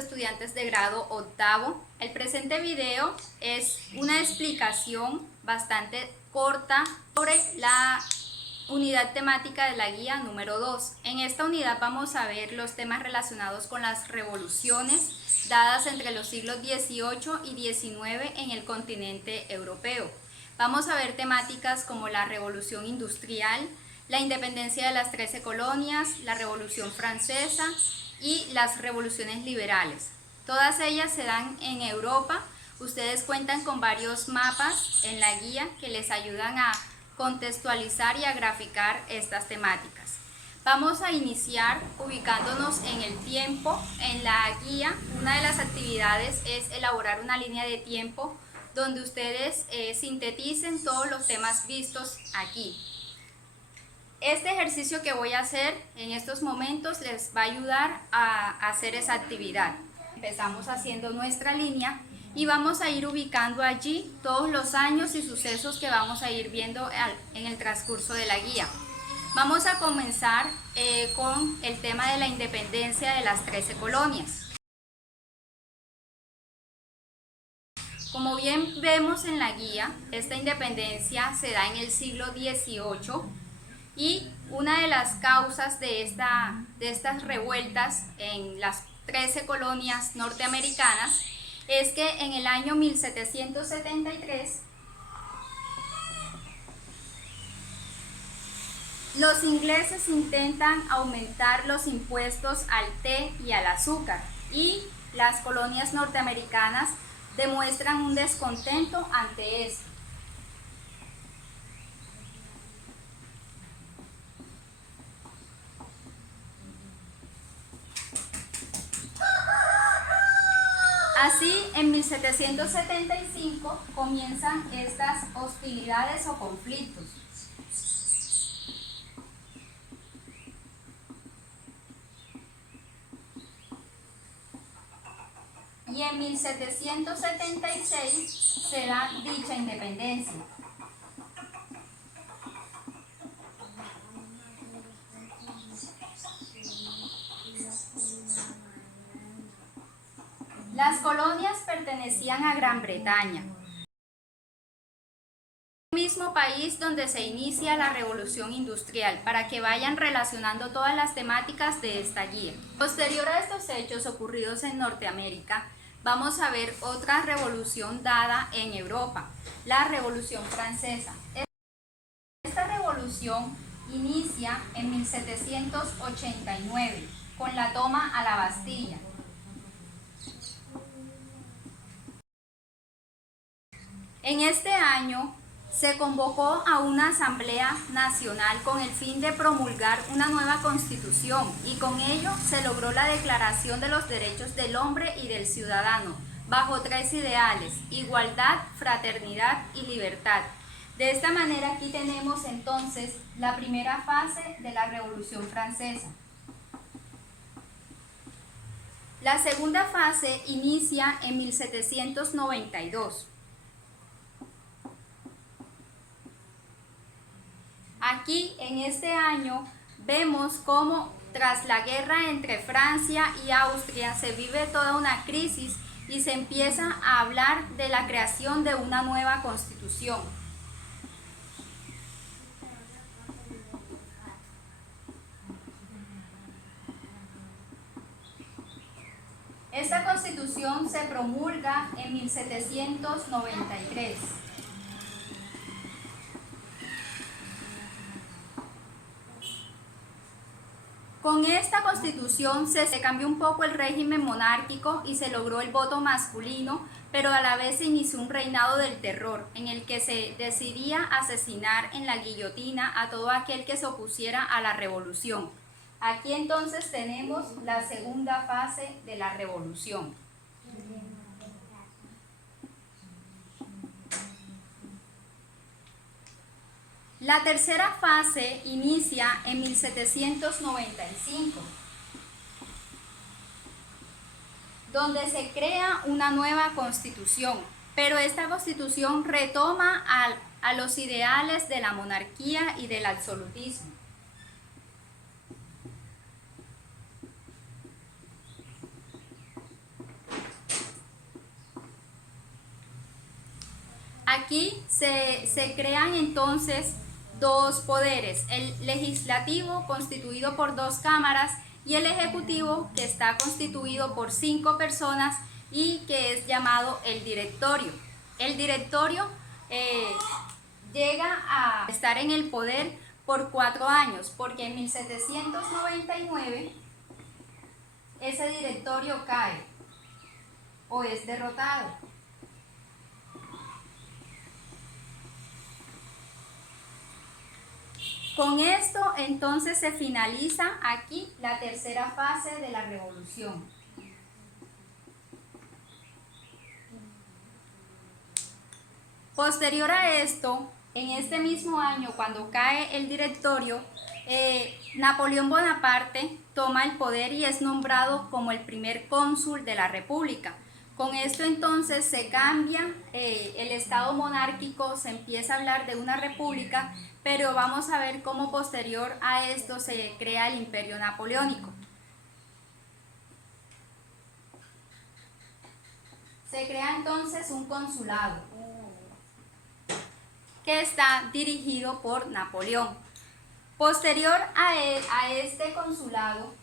estudiantes de grado octavo. El presente video es una explicación bastante corta sobre la unidad temática de la guía número 2. En esta unidad vamos a ver los temas relacionados con las revoluciones dadas entre los siglos XVIII y XIX en el continente europeo. Vamos a ver temáticas como la revolución industrial, la independencia de las 13 colonias, la revolución francesa y las revoluciones liberales. Todas ellas se dan en Europa. Ustedes cuentan con varios mapas en la guía que les ayudan a contextualizar y a graficar estas temáticas. Vamos a iniciar ubicándonos en el tiempo. En la guía, una de las actividades es elaborar una línea de tiempo donde ustedes sinteticen todos los temas vistos aquí. Este ejercicio que voy a hacer en estos momentos les va a ayudar a hacer esa actividad. Empezamos haciendo nuestra línea y vamos a ir ubicando allí todos los años y sucesos que vamos a ir viendo en el transcurso de la guía. Vamos a comenzar con el tema de la independencia de las 13 colonias. Como bien vemos en la guía, esta independencia se da en el siglo XVIII y una de las causas de estas revueltas en las 13 colonias norteamericanas es que en el año 1773 los ingleses intentan aumentar los impuestos al té y al azúcar y las colonias norteamericanas demuestran un descontento ante esto. Así, en 1775 comienzan estas hostilidades o conflictos. Y en 1776 se da dicha independencia. Las colonias pertenecían a Gran Bretaña, el mismo país donde se inicia la revolución industrial, para que vayan relacionando todas las temáticas de esta guía. Posterior a estos hechos ocurridos en Norteamérica, vamos a ver otra revolución dada en Europa, la Revolución Francesa. Esta revolución inicia en 1789 con la toma a la Bastilla. En este año se convocó a una asamblea nacional con el fin de promulgar una nueva constitución y con ello se logró la declaración de los derechos del hombre y del ciudadano bajo 3 ideales: igualdad, fraternidad y libertad. De esta manera aquí tenemos entonces la primera fase de la Revolución Francesa. La segunda fase inicia en 1792. Aquí, en este año, vemos cómo tras la guerra entre Francia y Austria se vive toda una crisis y se empieza a hablar de la creación de una nueva constitución. Esta constitución se promulga en 1793. Con esta constitución se cambió un poco el régimen monárquico y se logró el voto masculino, pero a la vez se inició un reinado del terror en el que se decidía asesinar en la guillotina a todo aquel que se opusiera a la revolución. Aquí entonces tenemos la segunda fase de la revolución. La tercera fase inicia en 1795, donde se crea una nueva constitución, pero esta constitución retoma a los ideales de la monarquía y del absolutismo. Aquí se crean entonces dos poderes, el legislativo constituido por 2 cámaras y el ejecutivo que está constituido por 5 personas y que es llamado el directorio. El directorio llega a estar en el poder por 4 años, porque en 1799 ese directorio cae o es derrotado. Con esto entonces se finaliza aquí la tercera fase de la revolución. Posterior a esto, en este mismo año, cuando cae el directorio, Napoleón Bonaparte toma el poder y es nombrado como el primer cónsul de la República. Con esto entonces se cambia el estado monárquico, se empieza a hablar de una república, pero vamos a ver cómo posterior a esto se crea el Imperio Napoleónico. Se crea entonces un consulado que está dirigido por Napoleón. Posterior a este consulado,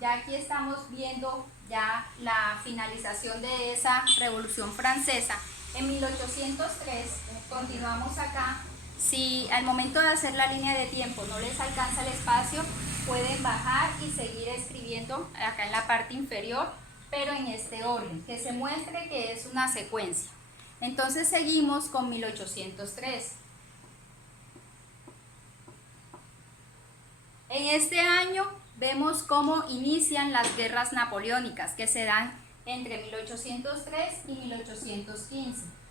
ya aquí estamos viendo ya la finalización de esa Revolución Francesa. En 1803, continuamos acá. Si al momento de hacer la línea de tiempo no les alcanza el espacio, pueden bajar y seguir escribiendo acá en la parte inferior, pero en este orden, que se muestre que es una secuencia. Entonces seguimos con 1803. En este año vemos cómo inician las guerras napoleónicas que se dan entre 1803 y 1815.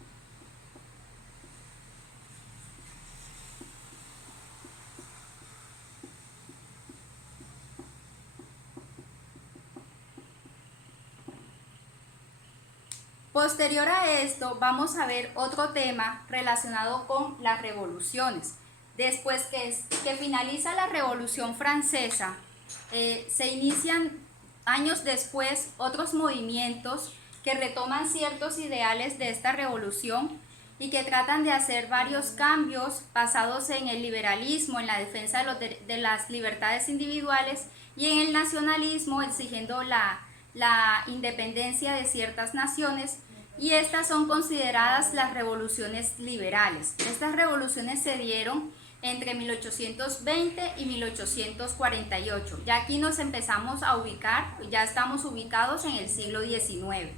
Posterior a esto vamos a ver otro tema relacionado con las revoluciones. Después que finaliza la Revolución Francesa, se inician años después otros movimientos que retoman ciertos ideales de esta revolución y que tratan de hacer varios cambios basados en el liberalismo, en la defensa de las libertades individuales y en el nacionalismo, exigiendo la independencia de ciertas naciones, y estas son consideradas las revoluciones liberales. Estas revoluciones se dieron entre 1820 y 1848. Ya aquí nos empezamos a ubicar, ya estamos ubicados en el siglo XIX.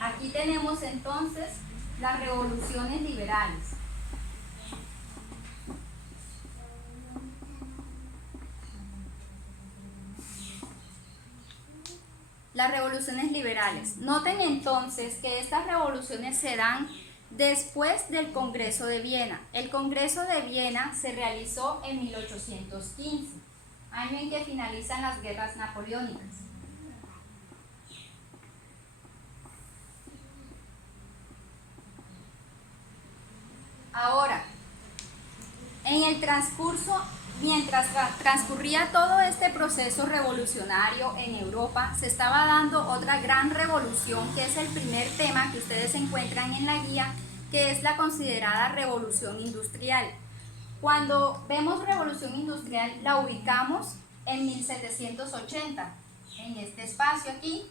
Aquí tenemos entonces las revoluciones liberales. Las revoluciones liberales. Noten entonces que estas revoluciones se dan después del Congreso de Viena. El Congreso de Viena se realizó en 1815, año en que finalizan las guerras napoleónicas. Ahora, en el transcurso, mientras transcurría todo este proceso revolucionario en Europa, se estaba dando otra gran revolución, que es el primer tema que ustedes encuentran en la guía, que es la considerada revolución industrial. Cuando vemos revolución industrial, la ubicamos en 1780, en este espacio aquí.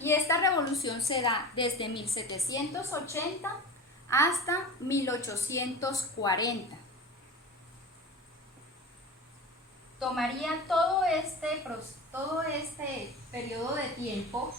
Y esta revolución se da desde 1780 hasta 1840. Tomaría todo este periodo de tiempo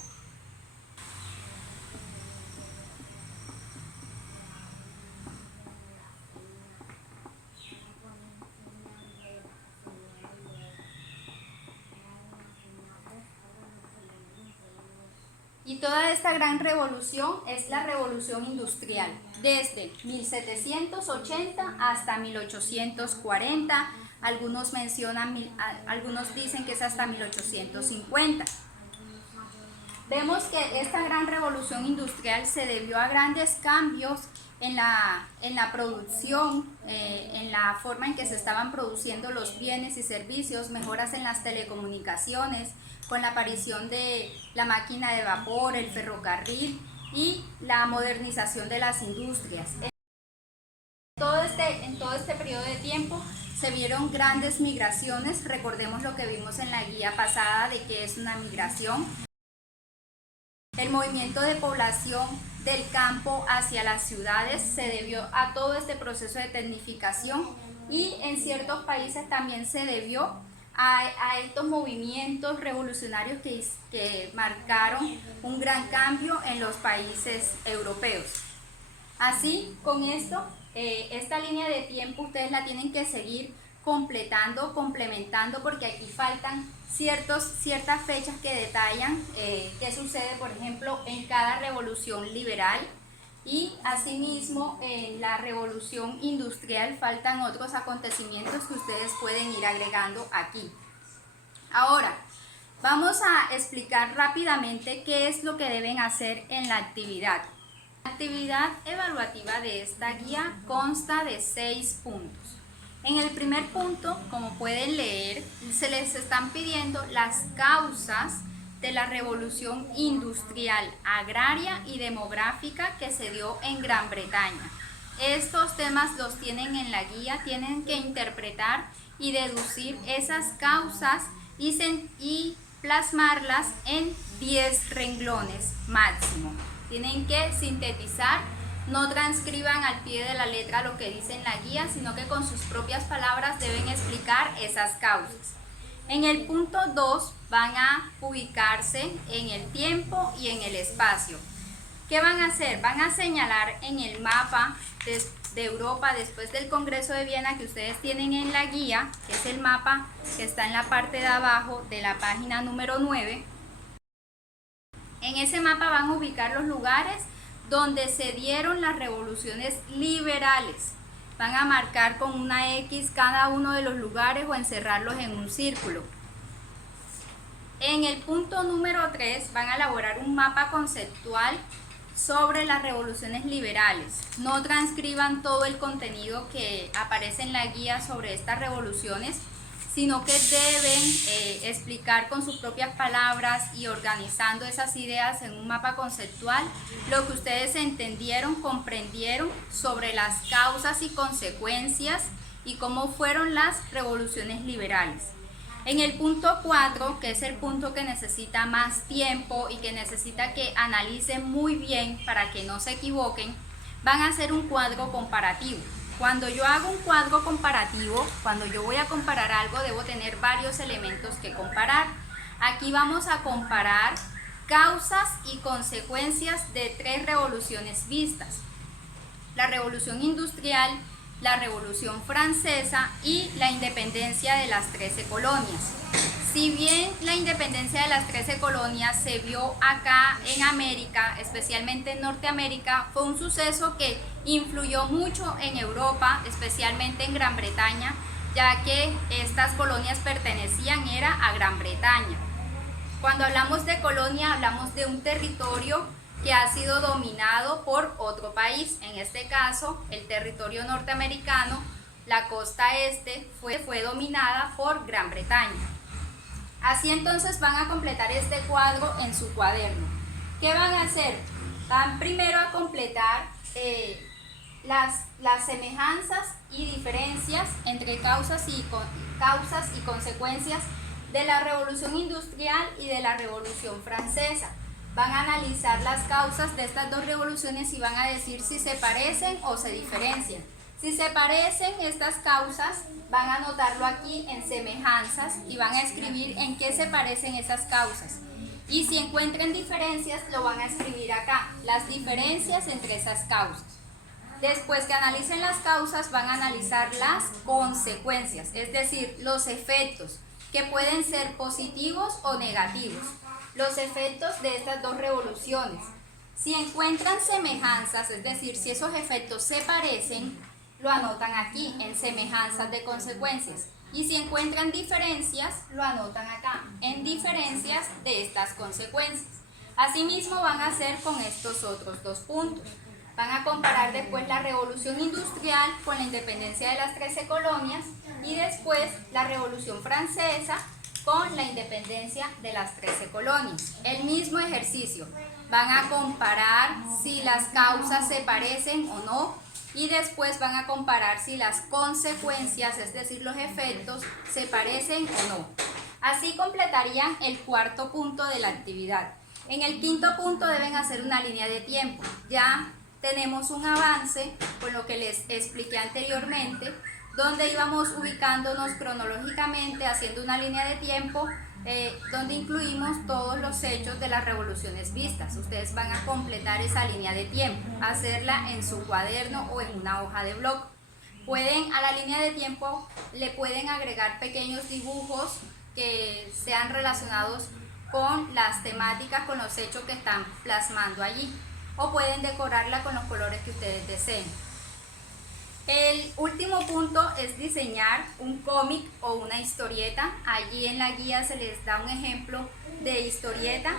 y toda esta gran revolución es la revolución industrial, desde 1780 hasta 1840, algunos dicen que es hasta 1850. Vemos que esta gran revolución industrial se debió a grandes cambios en la producción, en la forma en que se estaban produciendo los bienes y servicios, mejoras en las telecomunicaciones, con la aparición de la máquina de vapor, el ferrocarril y la modernización de las industrias. En todo este periodo de tiempo se vieron grandes migraciones. Recordemos lo que vimos en la guía pasada de qué es una migración. El movimiento de población del campo hacia las ciudades se debió a todo este proceso de tecnificación, y en ciertos países también se debió a estos movimientos revolucionarios que marcaron un gran cambio en los países europeos. Así, con esto, esta línea de tiempo ustedes la tienen que seguir completando, complementando, porque aquí faltan ciertas fechas que detallan qué sucede, por ejemplo, en cada revolución liberal, y asimismo en la revolución industrial faltan otros acontecimientos que ustedes pueden ir agregando aquí. Ahora, vamos a explicar rápidamente qué es lo que deben hacer en la actividad. La actividad evaluativa de esta guía consta de 6 puntos. En el primer punto, como pueden leer, se les están pidiendo las causas de la revolución industrial, agraria y demográfica que se dio en Gran Bretaña. Estos temas los tienen en la guía, tienen que interpretar y deducir esas causas y plasmarlas en 10 renglones máximo. Tienen que sintetizar, no transcriban al pie de la letra lo que dice en la guía, sino que con sus propias palabras deben explicar esas causas. En el punto 2 van a ubicarse en el tiempo y en el espacio. ¿Qué van a hacer? Van a señalar en el mapa de Europa después del Congreso de Viena que ustedes tienen en la guía, que es el mapa que está en la parte de abajo de la página número 9. En ese mapa van a ubicar los lugares donde se dieron las revoluciones liberales. Van a marcar con una X cada uno de los lugares o encerrarlos en un círculo. En el punto número 3 van a elaborar un mapa conceptual sobre las revoluciones liberales. No transcriban todo el contenido que aparece en la guía sobre estas revoluciones, sino que deben explicar con sus propias palabras y organizando esas ideas en un mapa conceptual lo que ustedes entendieron, comprendieron sobre las causas y consecuencias y cómo fueron las revoluciones liberales. En el punto 4, que es el punto que necesita más tiempo y que necesita que analicen muy bien para que no se equivoquen, van a hacer un cuadro comparativo. Cuando yo hago un cuadro comparativo, cuando yo voy a comparar algo, debo tener varios elementos que comparar. Aquí vamos a comparar causas y consecuencias de 3 revoluciones vistas: la revolución industrial, la revolución francesa y la independencia de las 13 colonias. Si bien la independencia de las 13 colonias se vio acá en América, especialmente en Norteamérica, fue un suceso que influyó mucho en Europa, especialmente en Gran Bretaña, ya que estas colonias pertenecían a Gran Bretaña. Cuando hablamos de colonia, hablamos de un territorio que ha sido dominado por otro país. En este caso, el territorio norteamericano, la costa este, fue dominada por Gran Bretaña. Así entonces van a completar este cuadro en su cuaderno. ¿Qué van a hacer? Van primero a completar las semejanzas y diferencias entre causas y consecuencias de la revolución industrial y de la revolución francesa. Van a analizar las causas de estas 2 revoluciones y van a decir si se parecen o se diferencian. Si se parecen estas causas, van a anotarlo aquí en semejanzas y van a escribir en qué se parecen esas causas. Y si encuentran diferencias, lo van a escribir acá, las diferencias entre esas causas. Después que analicen las causas, van a analizar las consecuencias, es decir, los efectos, que pueden ser positivos o negativos, los efectos de estas 2 revoluciones. Si encuentran semejanzas, es decir, si esos efectos se parecen, lo anotan aquí en semejanzas de consecuencias. Y si encuentran diferencias, lo anotan acá en diferencias de estas consecuencias. Asimismo van a hacer con estos otros 2 puntos. Van a comparar después la revolución industrial con la independencia de las 13 colonias y después la revolución francesa con la independencia de las 13 colonias. El mismo ejercicio. Van a comparar si las causas se parecen o no y después van a comparar si las consecuencias, es decir, los efectos, se parecen o no. Así completarían el cuarto punto de la actividad. En el quinto punto deben hacer una línea de tiempo. Ya tenemos un avance con lo que les expliqué anteriormente, donde íbamos ubicándonos cronológicamente, haciendo una línea de tiempo, donde incluimos todos los hechos de las revoluciones vistas. Ustedes van a completar esa línea de tiempo, hacerla en su cuaderno o en una hoja de blog. A la línea de tiempo le pueden agregar pequeños dibujos que sean relacionados con las temáticas, con los hechos que están plasmando allí, o pueden decorarla con los colores que ustedes deseen. El último punto es diseñar un cómic o una historieta. Allí en la guía se les da un ejemplo de historieta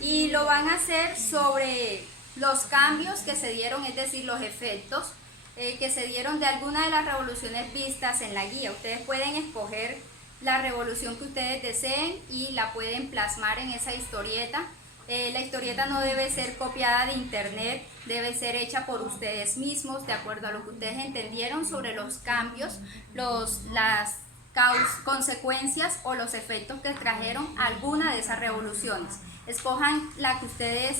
y lo van a hacer sobre los cambios que se dieron, es decir, los efectos que se dieron de alguna de las revoluciones vistas en la guía. Ustedes pueden escoger la revolución que ustedes deseen y la pueden plasmar en esa historieta. La historieta no debe ser copiada de internet, debe ser hecha por ustedes mismos, de acuerdo a lo que ustedes entendieron sobre los cambios, las consecuencias o los efectos que trajeron alguna de esas revoluciones. Escojan la que ustedes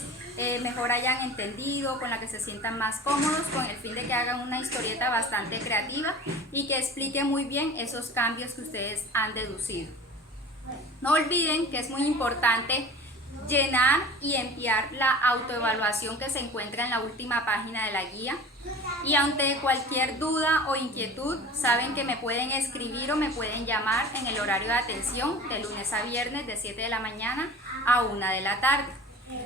mejor hayan entendido, con la que se sientan más cómodos, con el fin de que hagan una historieta bastante creativa y que explique muy bien esos cambios que ustedes han deducido. No olviden que es muy importante llenar y enviar la autoevaluación que se encuentra en la última página de la guía. Y ante cualquier duda o inquietud, saben que me pueden escribir o me pueden llamar en el horario de atención de lunes a viernes de 7 de la mañana a 1 de la tarde.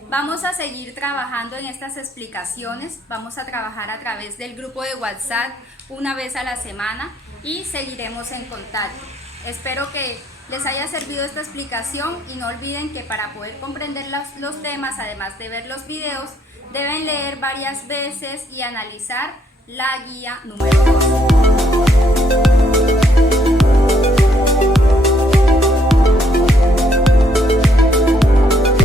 Vamos a seguir trabajando en estas explicaciones, vamos a trabajar a través del grupo de WhatsApp una vez a la semana y seguiremos en contacto. Espero que les haya servido esta explicación y no olviden que para poder comprender los temas, además de ver los videos, deben leer varias veces y analizar la guía número 2.